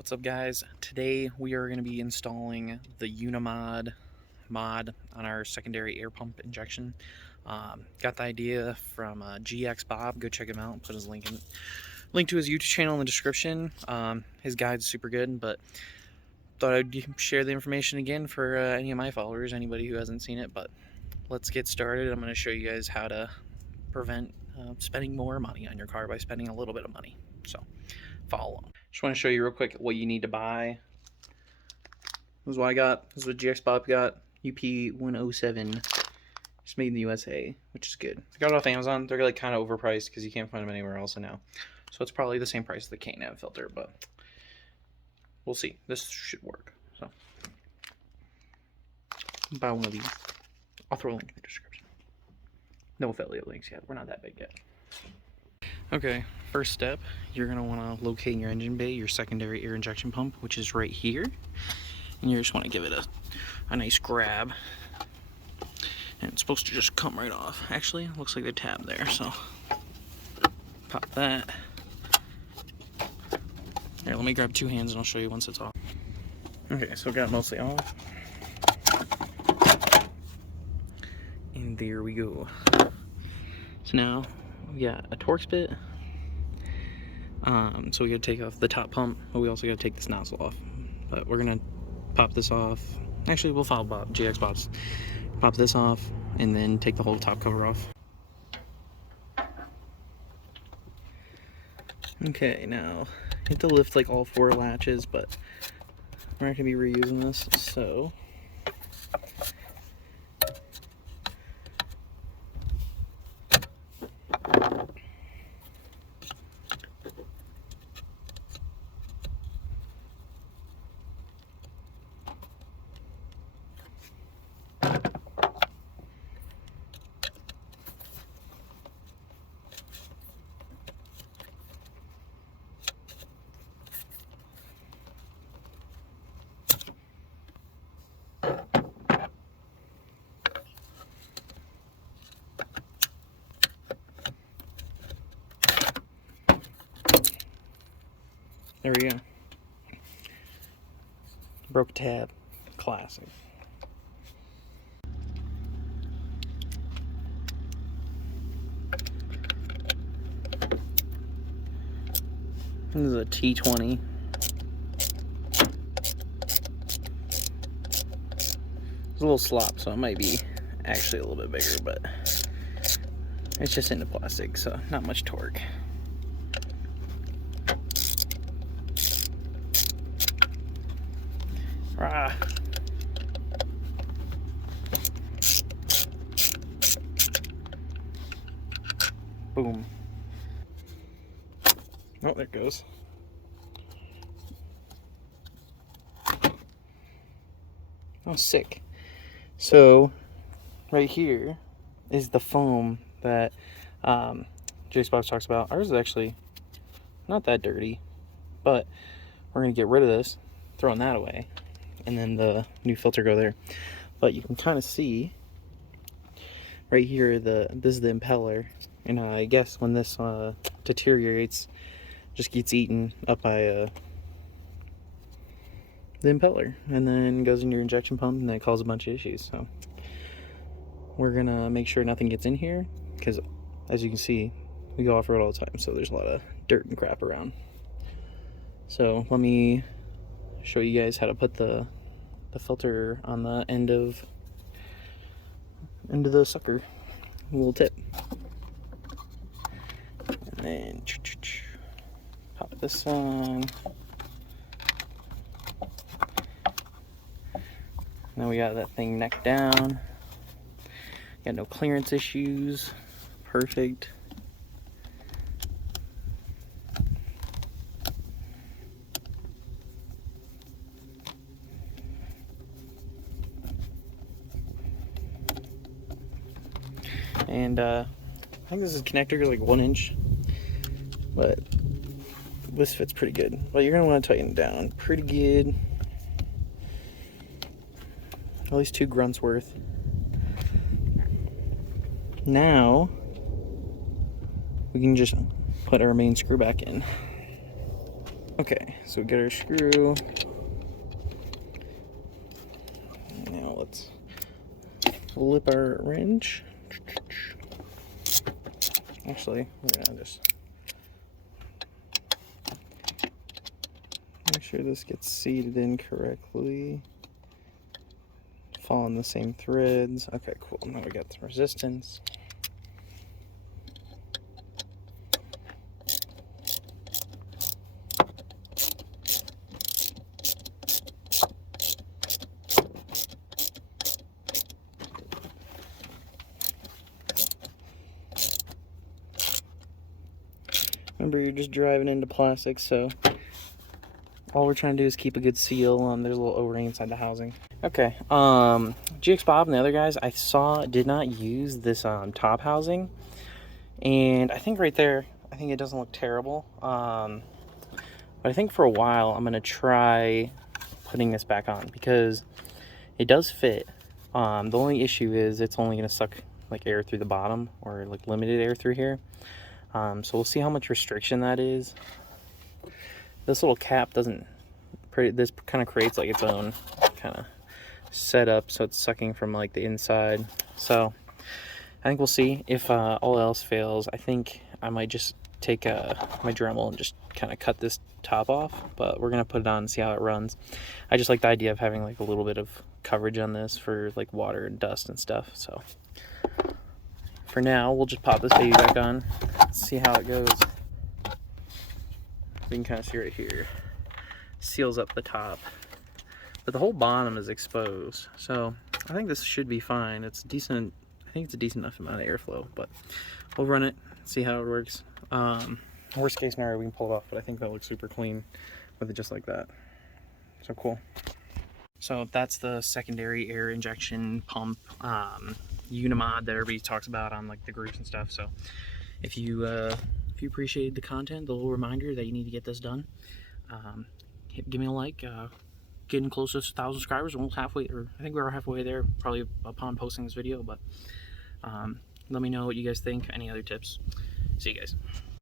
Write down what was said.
What's up, guys? Today we are going to be installing the Unimod mod on our secondary air pump injection. Got the idea from GX Bob. Go check him out and put his link to his YouTube channel in the description. His guide's super good, but thought I'd share the information again for any of my followers, anybody who hasn't seen it. But let's get started. I'm going to show you guys how to prevent spending more money on your car by spending a little bit of money. So follow along. Just want to show you real quick what you need to buy. This is what I got. This is what GX Bob got. UP107. It's made in the USA, which is good. I got it off Amazon. They're like kind of overpriced because you can't find them anywhere else now. So it's probably the same price as the K-Nav filter, but we'll see. This should work. So buy one of these. I'll throw a link in the description. No affiliate links yet. We're not that big yet. Okay, first step, you're going to want to locate in your engine bay your secondary air injection pump, which is right here. And you just want to give it a nice grab. And it's supposed to just come right off. Actually, it looks like the tab there, so pop that. Here, let me grab two hands and I'll show you once it's off. Okay, so got it mostly off. And there we go. So now we got a Torx bit. So we gotta take off the top pump, but we also gotta take this nozzle off. But we're gonna pop this off. Actually, we'll follow GX Bob's. Pop this off and then take the whole top cover off. Okay, now you have to lift like all four latches, but we're not gonna be reusing this, so there we go. Broke a tab. Classic. This is a T20. It's a little slop, so it might be actually a little bit bigger, but it's just into plastic, so not much torque. Rah. Boom. Oh, there it goes. Oh, sick. So, right here is the foam that GX Bob talks about. Ours is actually not that dirty, but we're going to get rid of this, throwing that away, and then the new filter go there. But you can kind of see right here, this is the impeller, and I guess when this deteriorates, just gets eaten up by the impeller, and then goes in your injection pump, and that causes a bunch of issues. So we're gonna make sure nothing gets in here, because as you can see, we go off-road all the time, so there's a lot of dirt and crap around. So let me show you guys how to put the filter on the end of the sucker. A little tip. And then pop this on. Now we got that thing neck down. Got no clearance issues. Perfect. And I think this is connector is like 1 inch, but this fits pretty good. But you're gonna want to tighten it down pretty good. At least 2 grunts worth. Now we can just put our main screw back in. Okay, so we get our screw. Now let's flip our wrench. Actually, we're gonna just make sure this gets seated in correctly. Following the same threads. Okay, cool. Now we got the resistance. Remember, you're just driving into plastic, so all we're trying to do is keep a good seal on. There's a little O-ring inside the housing. Okay, GX Bob and the other guys I saw did not use this top housing, and I think right there, I think it doesn't look terrible. But I think for a while I'm gonna try putting this back on because it does fit. The only issue is it's only gonna suck like air through the bottom, or like limited air through here. So we'll see how much restriction that is. This little cap doesn't, this kind of creates like its own kind of setup, so it's sucking from like the inside. So I think we'll see. If all else fails, I think I might just take my Dremel and just kind of cut this top off, but we're gonna put it on and see how it runs. I just like the idea of having like a little bit of coverage on this for like water and dust and stuff. So for now, we'll just pop this baby back on, see how it goes. You can kind of see right here, seals up the top, but the whole bottom is exposed. So I think this should be fine. It's decent. I think it's a decent enough amount of airflow, but we'll run it, see how it works. Worst case scenario, we can pull it off, but I think that looks super clean with it just like that. So cool. So that's the secondary air injection pump Unimod that everybody talks about on like the groups and stuff. So if you appreciated the content, the little reminder that you need to get this done, give me a like. Getting close to 1,000 subscribers, almost halfway, or I think we're halfway there probably upon posting this video. But let me know what you guys think, any other tips. See you guys.